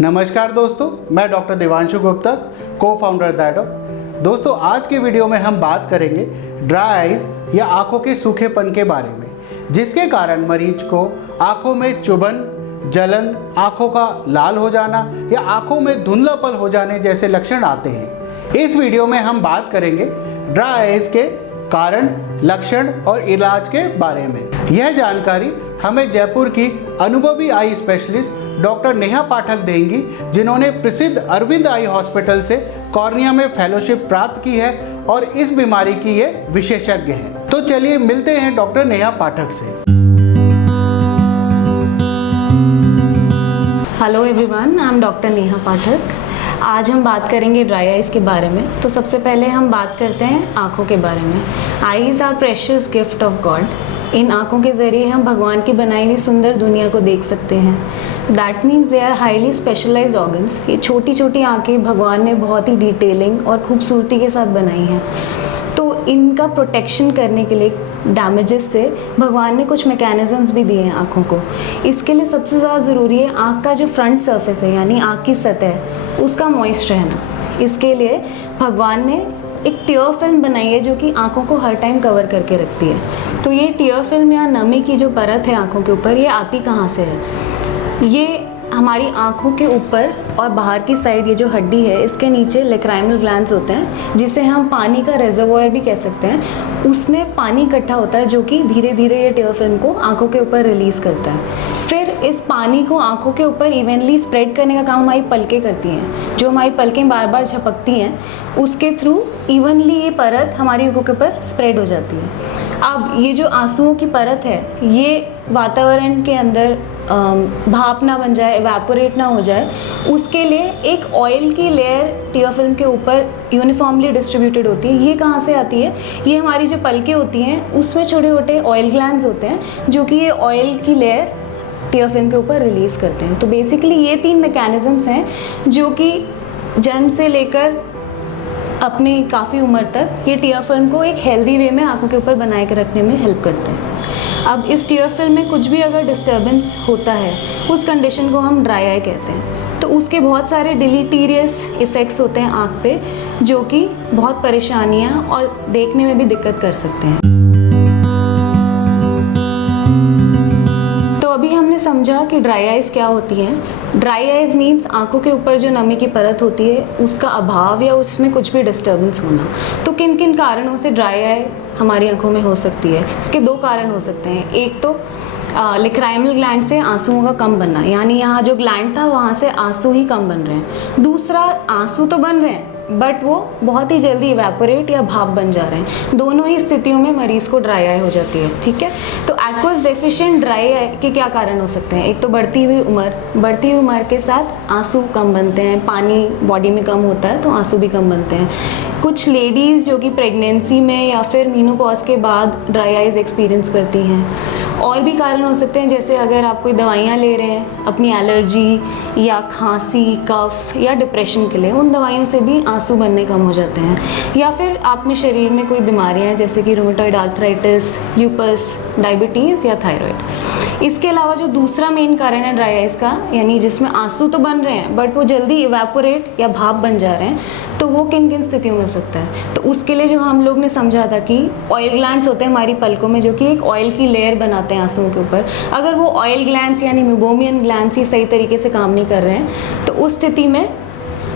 नमस्कार दोस्तों, मैं डॉक्टर देवांशु गुप्ता, को फाउंडर दैडो। दोस्तों, आज के वीडियो में हम बात करेंगे ड्राई आइज या आंखों के सूखेपन के बारे में, जिसके कारण मरीज को आंखों में चुभन, जलन, आंखों का लाल हो जाना या आंखों में धुंधलापन हो जाने जैसे लक्षण आते हैं। इस वीडियो में हम बात करेंगे ड्राई आइज के कारण, लक्षण और इलाज के बारे में। यह जानकारी हमें जयपुर की अनुभवी आई स्पेशलिस्ट डॉक्टर नेहा पाठक देंगी, जिन्होंने प्रसिद्ध अरविंद आई हॉस्पिटल से कॉर्निया में फेलोशिप प्राप्त की है और इस बीमारी की ये विशेषज्ञ हैं। तो चलिए मिलते हैं डॉक्टर नेहा पाठक से। Hello everyone, I am doctor Neha Pathak. आज हम बात करेंगे ड्राई आइज के बारे में। तो सबसे पहले हम बात करते हैं आँखों के बारे में। Eyes are precious gift of God. इन आँखों के ज़रिए हम भगवान की बनाई हुई सुंदर दुनिया को देख सकते हैं। That means they are highly specialised organs. ये छोटी छोटी आँखें भगवान ने बहुत ही डिटेलिंग और खूबसूरती के साथ बनाई हैं। तो इनका प्रोटेक्शन करने के लिए डैमेजेस से भगवान ने कुछ मैकेनिज़म्स भी दिए हैं आँखों को। इसके लिए सबसे ज़्यादा ज़रूरी है आँख का जो फ्रंट सरफेस है, यानी आँख की सतह, उसका मॉइस्ट रहना। इसके लिए भगवान ने एक टियर फिल्म बनाई है जो कि आँखों को हर टाइम कवर करके रखती है। तो ये टियर फिल्म या नमी की जो परत है आँखों के ऊपर, ये आती कहाँ से है? ये हमारी आँखों के ऊपर और बाहर की साइड, ये जो हड्डी है, इसके नीचे लेक्राइमल ग्लैंड्स होते हैं, जिसे हम पानी का रिजर्वॉयर भी कह सकते हैं। उसमें पानी इकट्ठा होता है जो कि धीरे धीरे ये टियर फिल्म को आँखों के ऊपर रिलीज़ करता है। फिर इस पानी को आँखों के ऊपर इवनली स्प्रेड करने का काम हमारी पलकें करती हैं। जो हमारी पलकें बार बार झपकती हैं, उसके थ्रू इवनली ये परत हमारी आँखों के ऊपर स्प्रेड हो जाती है। अब ये जो आंसुओं की परत है, ये वातावरण के अंदर भाप ना बन जाए, एवेपोरेट ना हो जाए, उसके लिए एक ऑयल की लेयर टियर फिल्म के ऊपर यूनिफॉर्मली डिस्ट्रीब्यूटेड होती है। ये कहाँ से आती है? ये हमारी जो पलकें होती हैं, उसमें छोटे छोटे ऑयल ग्लैंड्स होते हैं जो कि ये ऑयल की लेयर टियर फिल्म के ऊपर रिलीज़ करते हैं। तो बेसिकली ये 3 मैकेनिज़म्स हैं जो कि जन्म से लेकर अपनी काफ़ी उम्र तक ये टियर फिल्म को एक हेल्दी वे में आंखों के ऊपर बनाए के रखने में हेल्प करते हैं। अब इस टियर फिल्म में कुछ भी अगर डिस्टर्बेंस होता है, उस कंडीशन को हम ड्राई आई कहते हैं। तो उसके बहुत सारे डिलीटीरियस इफ़ेक्ट्स होते हैं आँख पे, जो कि बहुत परेशानियाँ और देखने में भी दिक्कत कर सकते हैं। तो अभी हमने समझा कि ड्राई आइज़ क्या होती हैं। ड्राई आइज़ मीन्स आंखों के ऊपर जो नमी की परत होती है, उसका अभाव या उसमें कुछ भी डिस्टर्बेंस होना। तो किन किन कारणों से ड्राई आई हमारी आंखों में हो सकती है? इसके 2 कारण हो सकते हैं। एक तो लेक्राइमल ग्लैंड से आंसुओं का कम बनना, यानी यहाँ जो ग्लैंड था वहाँ से आंसू ही कम बन रहे हैं। दूसरा, आंसू तो बन रहे हैं बट वो बहुत ही जल्दी इवेपोरेट या भाप बन जा रहे हैं। दोनों ही स्थितियों में मरीज को ड्राई आई हो जाती है। ठीक है, तो एक्वस डेफिशिएंट ड्राई आई के क्या कारण हो सकते हैं? एक तो बढ़ती हुई उम्र के साथ आंसू कम बनते हैं। पानी बॉडी में कम होता है तो आंसू भी कम बनते हैं। कुछ लेडीज़ जो कि प्रेगनेंसी में या फिर मीनोपॉज के बाद ड्राई आइज एक्सपीरियंस करती हैं। और भी कारण हो सकते हैं, जैसे अगर आप कोई दवाइयाँ ले रहे हैं अपनी एलर्जी या खांसी, कफ या डिप्रेशन के लिए, उन दवाइयों से भी आंसू बनने कम हो जाते हैं। या फिर आप में शरीर में कोई बीमारियाँ हैं, जैसे कि रूमेटॉइड आर्थराइटिस, ल्यूपस, डायबिटीज़ या थायराइड। इसके अलावा जो दूसरा मेन कारण है ड्राई आइज का, यानी जिसमें आंसू तो बन रहे हैं बट वो जल्दी इवेपोरेट या भाप बन जा रहे हैं, तो वो किन किन स्थितियों में हो सकता है? तो उसके लिए जो हम लोग ने समझा था कि ऑयल ग्लैंड्स होते हैं हमारी पलकों में, जो कि एक ऑयल की लेयर बनाते हैं आंसुओं के ऊपर। अगर वो ऑयल ग्लैंड्स यानी मेबोमियन ग्लैंड्स ही सही तरीके से काम नहीं कर रहे हैं, तो उस स्थिति में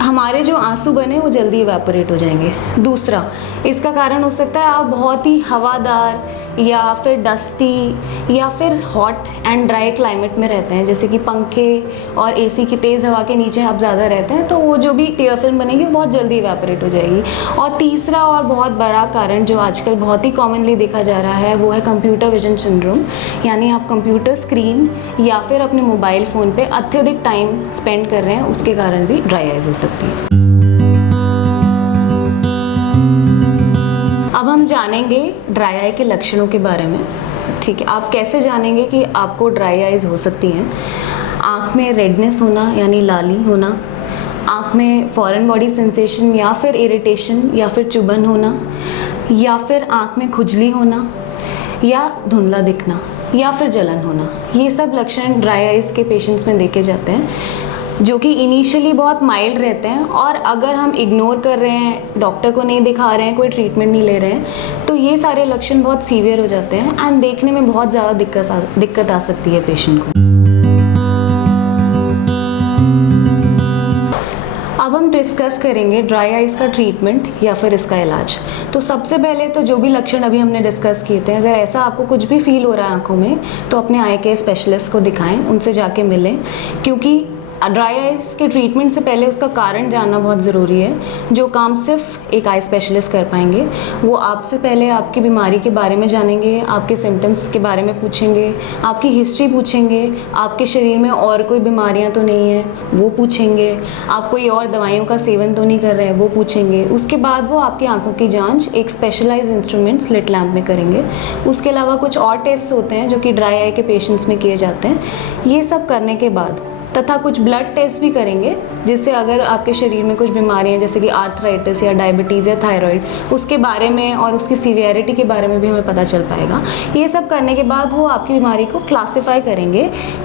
हमारे जो आंसू बने वो जल्दी इवेपोरेट हो जाएंगे। दूसरा, इसका कारण हो सकता है आप बहुत ही हवादार या फिर डस्टी या फिर हॉट एंड ड्राई क्लाइमेट में रहते हैं, जैसे कि पंखे और एसी की तेज़ हवा के नीचे आप ज़्यादा रहते हैं, तो वो जो भी टियर फिल्म बनेगी वो बहुत जल्दी इवेपोरेट हो जाएगी। और तीसरा और बहुत बड़ा कारण जो आजकल बहुत ही कॉमनली देखा जा रहा है, वो है कंप्यूटर विजन सिंड्रोम, यानी आप कंप्यूटर स्क्रीन या फिर अपने मोबाइल फ़ोन पे अत्यधिक टाइम स्पेंड कर रहे हैं, उसके कारण भी ड्राई आइज हो सकती है। अब हम जानेंगे ड्राई आई के लक्षणों के बारे में। ठीक है, आप कैसे जानेंगे कि आपको ड्राई आइज हो सकती हैं? आँख में रेडनेस होना यानी लाली होना, आँख में फॉरेन बॉडी सेंसेशन या फिर इरिटेशन या फिर चुभन होना, या फिर आँख में खुजली होना या धुंधला दिखना या फिर जलन होना। ये सब लक्षण ड्राई आइज के पेशेंट्स में देखे जाते हैं। जो कि इनिशियली बहुत माइल्ड रहते हैं, और अगर हम इग्नोर कर रहे हैं, डॉक्टर को नहीं दिखा रहे हैं, कोई ट्रीटमेंट नहीं ले रहे हैं, तो ये सारे लक्षण बहुत सीवियर हो जाते हैं एंड देखने में बहुत ज़्यादा दिक्कत आ सकती है पेशेंट को। अब हम डिस्कस करेंगे ड्राई आइज़ का ट्रीटमेंट या फिर इसका इलाज। तो सबसे पहले तो जो भी लक्षण अभी हमने डिस्कस किए थे, अगर ऐसा आपको कुछ भी फील हो रहा है आंखों में, तो अपने आई के स्पेशलिस्ट को दिखाएं, उनसे जाके मिलें, क्योंकि ड्राई आइज़ के ट्रीटमेंट से पहले उसका कारण जानना बहुत ज़रूरी है। जो काम सिर्फ एक आई स्पेशलिस्ट कर पाएंगे, वो आपसे पहले आपकी बीमारी के बारे में जानेंगे, आपके सिम्टम्स के बारे में पूछेंगे, आपकी हिस्ट्री पूछेंगे, आपके शरीर में और कोई बीमारियां तो नहीं है वो पूछेंगे, आप कोई और दवाइयों का सेवन तो नहीं कर रहे हैं वो पूछेंगे। उसके बाद वो आपकी आंखों की जांच एक स्पेशलाइज्ड इंस्ट्रूमेंट स्लिट लैम्प में करेंगे। उसके अलावा कुछ और टेस्ट होते हैं जो कि ड्राई आई के पेशेंट्स में किए जाते हैं। ये सब करने के बाद तथा कुछ ब्लड टेस्ट भी करेंगे, जिससे अगर आपके शरीर में कुछ बीमारियां जैसे कि आर्थराइटिस या डायबिटीज़ या थायराइड, उसके बारे में और उसकी सीवियरिटी के बारे में भी हमें पता चल पाएगा। ये सब करने के बाद वो आपकी बीमारी को क्लासिफाई करेंगे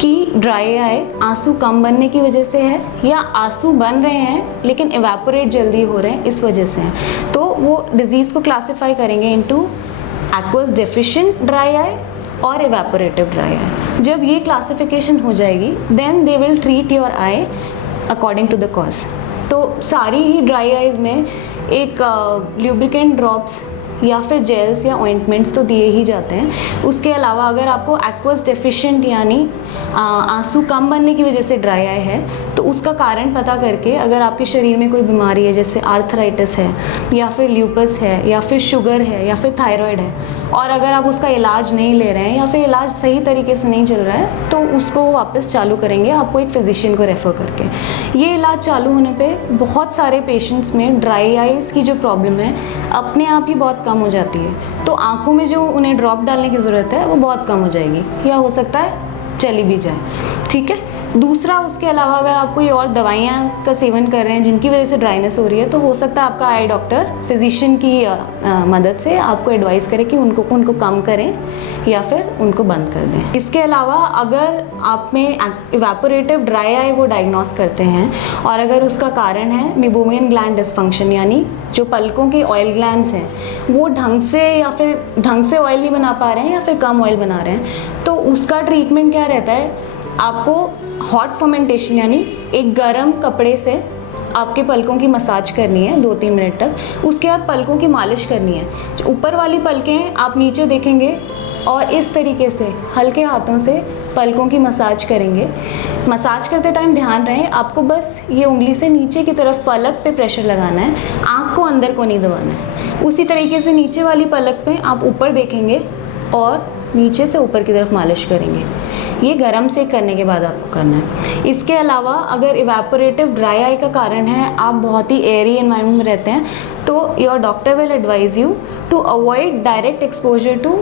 कि ड्राई आई आंसू कम बनने की वजह से है या आंसू बन रहे हैं लेकिन इवेपोरेट जल्दी हो रहे हैं इस वजह से हैं। तो वो डिजीज़ को क्लासिफाई करेंगे into aqueous deficient dry eye और इवेपोरेटिव ड्राई आई। जब ये क्लासिफिकेशन हो जाएगी, then they will treat your eye according to the cause. तो सारी ही ड्राई आइज़ में एक ल्यूब्रिकेंट ड्रॉप्स या फिर जेल्स या ऑइंटमेंट्स तो दिए ही जाते हैं। उसके अलावा अगर आपको एक्वस डेफिशिएंट यानी आंसू कम बनने की वजह से ड्राई आई है, तो उसका कारण पता करके अगर आपके शरीर में कोई बीमारी है जैसे आर्थराइटिस है या फिर ल्यूपस है या फिर शुगर है या फिर थायराइड है, और अगर आप उसका इलाज नहीं ले रहे हैं या फिर इलाज सही तरीके से नहीं चल रहा है, तो उसको वापस चालू करेंगे आपको एक फिजिशियन को रेफ़र करके। ये इलाज चालू होने पे बहुत सारे पेशेंट्स में ड्राई आइज़ की जो प्रॉब्लम है अपने आप ही बहुत कम हो जाती है। तो आंखों में जो उन्हें ड्रॉप डालने की ज़रूरत है वो बहुत कम हो जाएगी, या हो सकता है चली भी जाए। ठीक है। दूसरा, उसके अलावा अगर आप कोई और दवाइयाँ का सेवन कर रहे हैं जिनकी वजह से ड्राइनेस हो रही है, तो हो सकता है आपका आई डॉक्टर फिजिशियन की मदद से आपको एडवाइस करे कि उनको कम करें या फिर उनको बंद कर दें। इसके अलावा अगर आप में इवेपोरेटिव ड्राई आई वो डायग्नोस करते हैं और अगर उसका कारण है मीबोमियन ग्लैंड डिसफंक्शन, यानी जो पलकों के ऑयल ग्लैंड्स हैं वो ढंग से ऑयल नहीं बना पा रहे हैं या फिर कम ऑयल बना रहे हैं, तो उसका ट्रीटमेंट क्या रहता है, आपको हॉट फर्मेंटेशन यानी एक गर्म कपड़े से आपके पलकों की मसाज करनी है 2-3 मिनट तक। उसके बाद पलकों की मालिश करनी है। जो ऊपर वाली पलकें आप नीचे देखेंगे और इस तरीके से हल्के हाथों से पलकों की मसाज करेंगे। मसाज करते टाइम ध्यान रहे आपको बस ये उंगली से नीचे की तरफ पलक पे प्रेशर लगाना है, आँख को अंदर को नहीं दबाना है। उसी तरीके से नीचे वाली पलक पे आप ऊपर देखेंगे और नीचे से ऊपर की तरफ मालिश करेंगे। ये गरम सेक करने के बाद आपको करना है। इसके अलावा अगर इवेपोरेटिव ड्राई आई का कारण है, आप बहुत ही एयरी एनवायरनमेंट में रहते हैं, तो your doctor will advise you to avoid direct exposure to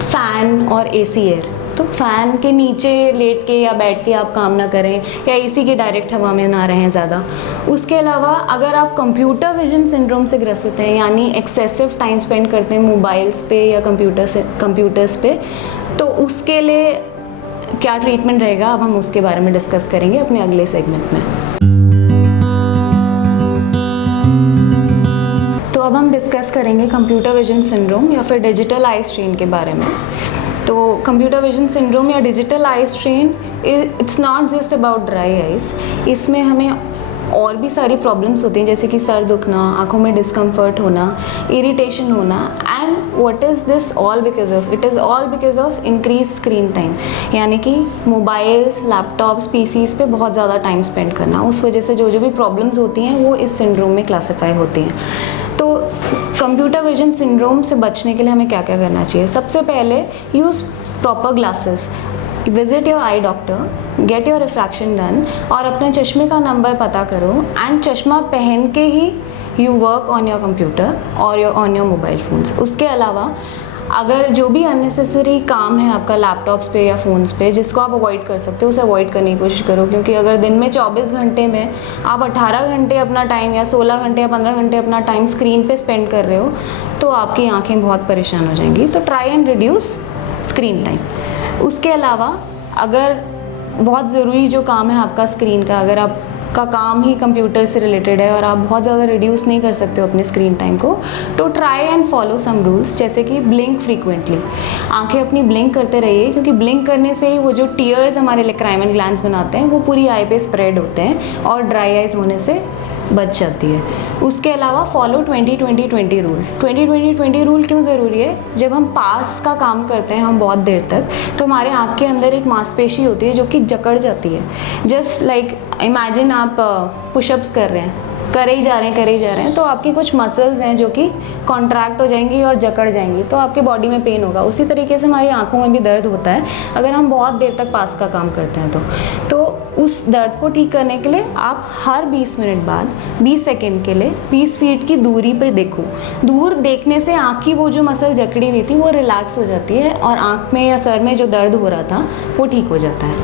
fan और एसी एयर। तो फैन के नीचे लेट के या बैठ के आप काम ना करें, या एसी की डायरेक्ट हवा में ना रहें ज़्यादा। उसके अलावा अगर आप कंप्यूटर विजन सिंड्रोम से ग्रसित हैं, यानी एक्सेसिव टाइम स्पेंड करते हैं मोबाइल्स पे या कंप्यूटर्स पे, तो उसके लिए क्या ट्रीटमेंट रहेगा, अब हम उसके बारे में डिस्कस करेंगे अपने अगले सेगमेंट में। तो अब हम डिस्कस करेंगे कंप्यूटर विजन सिंड्रोम या फिर डिजिटल आई स्ट्रेन के बारे में। तो कंप्यूटर विजन सिंड्रोम या digital eye strain, it's not just about dry eyes. इसमें हमें और भी सारी प्रॉब्लम्स होती हैं, जैसे कि सर दुखना, आंखों में डिस्कम्फर्ट होना, इरिटेशन होना। And what is this all because of? It is all because of increase screen time, यानी कि मोबाइल्स, लैपटॉप्स, पीसीज पे बहुत ज़्यादा टाइम स्पेंड करना। उस वजह से जो भी प्रॉब्लम्स होती हैं वो इस सिंड्रोम में क्लासीफाई होती हैं। तो कंप्यूटर विजन सिंड्रोम से बचने के लिए हमें क्या क्या करना चाहिए? सबसे पहले use proper glasses, visit your I doctor, get your refraction done, और अपने चश्मे का नंबर पता करो एंड चश्मा पहन के ही you work on your computer और ऑन योर मोबाइल फ़ोन्स। उसके अलावा अगर जो भी अननेसेसरी काम है आपका लैपटॉप्स पे या फ़ोन्स पे जिसको आप अवॉइड कर सकते हो, उसे अवॉइड करने की कोशिश करो, क्योंकि अगर दिन में 24 घंटे में आप 18 घंटे अपना टाइम या 16 घंटे या 15 घंटे अपना टाइम स्क्रीन पे स्पेंड कर रहे हो, तो आपकी आंखें बहुत परेशान हो जाएंगी। तो try and reduce screen time. उसके अलावा अगर बहुत ज़रूरी जो काम है आपका स्क्रीन का, अगर आपका काम ही कंप्यूटर से रिलेटेड है और आप बहुत ज़्यादा रिड्यूस नहीं कर सकते हो अपने स्क्रीन टाइम को, तो try and follow some rules, जैसे कि ब्लिंक फ्रीक्वेंटली। आंखें अपनी ब्लिंक करते रहिए, क्योंकि ब्लिंक करने से ही वो जो टीयर्स हमारे लैक्राइमल ग्लैंड्स बनाते हैं वो पूरी आई पे स्प्रेड होते हैं और ड्राई आइज़ होने से बच जाती है। उसके अलावा फॉलो 20-20-20 रूल। 20-20-20 रूल क्यों ज़रूरी है? जब हम पास का काम करते हैं हम बहुत देर तक, तो हमारे आँख के अंदर एक मांसपेशी होती है जो कि जकड़ जाती है। जस्ट लाइक इमेजिन आप पुशअप्स कर रहे हैं, करे ही जा रहे हैं, तो आपकी कुछ मसल्स हैं जो कि कॉन्ट्रैक्ट हो जाएंगी और जकड़ जाएंगी, तो आपके बॉडी में पेन होगा। उसी तरीके से हमारी आंखों में भी दर्द होता है अगर हम बहुत देर तक पास का काम करते हैं तो उस दर्द को ठीक करने के लिए आप हर 20 मिनट बाद 20 सेकेंड के लिए 20 फीट की दूरी पर देखो। दूर देखने से आँख की वो जो मसल जकड़ी हुई थी वो रिलैक्स हो जाती है और आँख में या सर में जो दर्द हो रहा था वो ठीक हो जाता है।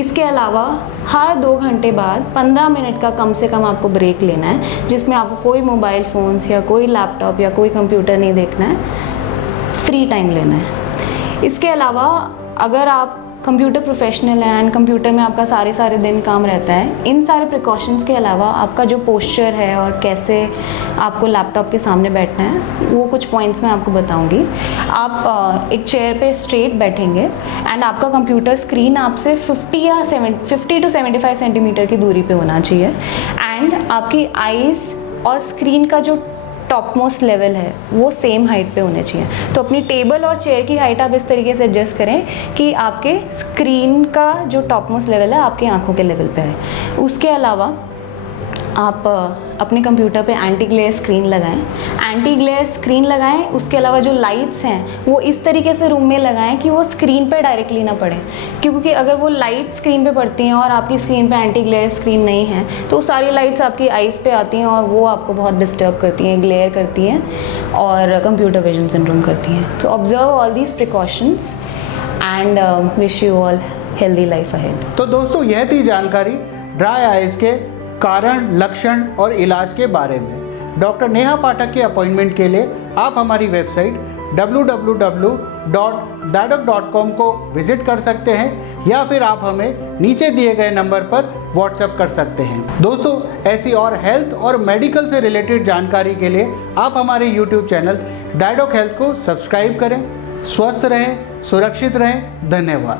इसके अलावा हर 2 घंटे बाद 15 मिनट का कम से कम आपको ब्रेक लेना है, जिसमें आपको कोई मोबाइल फ़ोन्स या कोई लैपटॉप या कोई कंप्यूटर नहीं देखना है, फ्री टाइम लेना है। इसके अलावा अगर आप कंप्यूटर प्रोफेशनल हैं एंड कंप्यूटर में आपका सारे दिन काम रहता है, इन सारे प्रिकॉशंस के अलावा आपका जो पोस्चर है और कैसे आपको लैपटॉप के सामने बैठना है वो कुछ पॉइंट्स मैं आपको बताऊंगी। आप एक चेयर पे स्ट्रेट बैठेंगे एंड आपका कंप्यूटर स्क्रीन आपसे 50 to 75 सेंटीमीटर की दूरी पे होना चाहिए एंड आपकी आईज़ और स्क्रीन का जो टॉप मोस्ट लेवल है वो सेम हाइट पे होने चाहिए। तो अपनी टेबल और चेयर की हाइट आप इस तरीके से एडजस्ट करें कि आपके स्क्रीन का जो टॉप मोस्ट लेवल है आपकी आंखों के लेवल पे है। उसके अलावा आप अपने कंप्यूटर पे एंटी ग्लेयर स्क्रीन लगाएं। उसके अलावा जो लाइट्स हैं वो इस तरीके से रूम में लगाएं कि वो स्क्रीन पे डायरेक्टली ना पड़े, क्योंकि अगर वो लाइट स्क्रीन पे पड़ती हैं और आपकी स्क्रीन पे एंटी ग्लेयर स्क्रीन नहीं है तो सारी लाइट्स आपकी आईज़ पे आती हैं और वो आपको बहुत डिस्टर्ब करती हैं, ग्लेयर करती हैं और कंप्यूटर विजन सिंड्रोम करती हैं। तो observe all these precautions and wish you all healthy life ahead. तो दोस्तों यह थी जानकारी ड्राई आइज़ के कारण, लक्षण और इलाज के बारे में। डॉक्टर नेहा पाठक के अपॉइंटमेंट के लिए आप हमारी वेबसाइट www.didoc.com को विजिट कर सकते हैं या फिर आप हमें नीचे दिए गए नंबर पर व्हाट्सएप कर सकते हैं। दोस्तों ऐसी और हेल्थ और मेडिकल से रिलेटेड जानकारी के लिए आप हमारे यूट्यूब चैनल डायडॉक हेल्थ को सब्सक्राइब करें। स्वस्थ रहें, सुरक्षित रहें। धन्यवाद।